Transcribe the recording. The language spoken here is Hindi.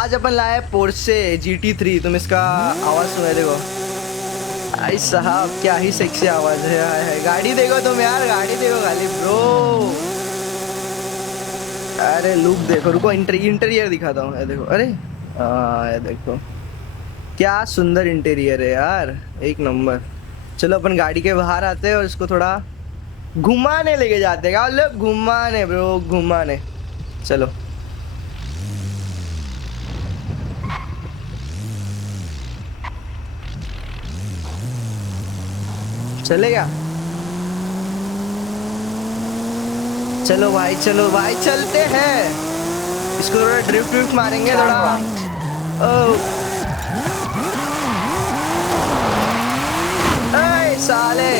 आज अपन लाए पोर्शे GT3। तुम इसका आवाज सुने देखो। आई साहब क्या ही सेक्सी आवाज है, है। गाड़ी देखो तुम यार, गाड़ी देखो खाली ब्रो। अरे लुक देखो, रुको इंटीरियर दिखाता हूँ। ये देखो, अरे हाँ ये देखो क्या सुंदर इंटीरियर है यार, एक नंबर। चलो अपन गाड़ी के बाहर आते हैं और इसको थोड़ा घुमाने लेके जाते हैं। मतलब घुमाने ब्रो, घुमाने। चलो चलेगा। चलो भाई चलते हैं। इसको थोड़ा ड्रिफ्ट विफ्ट मारेंगे Turn थोड़ा। right. ओ ए साले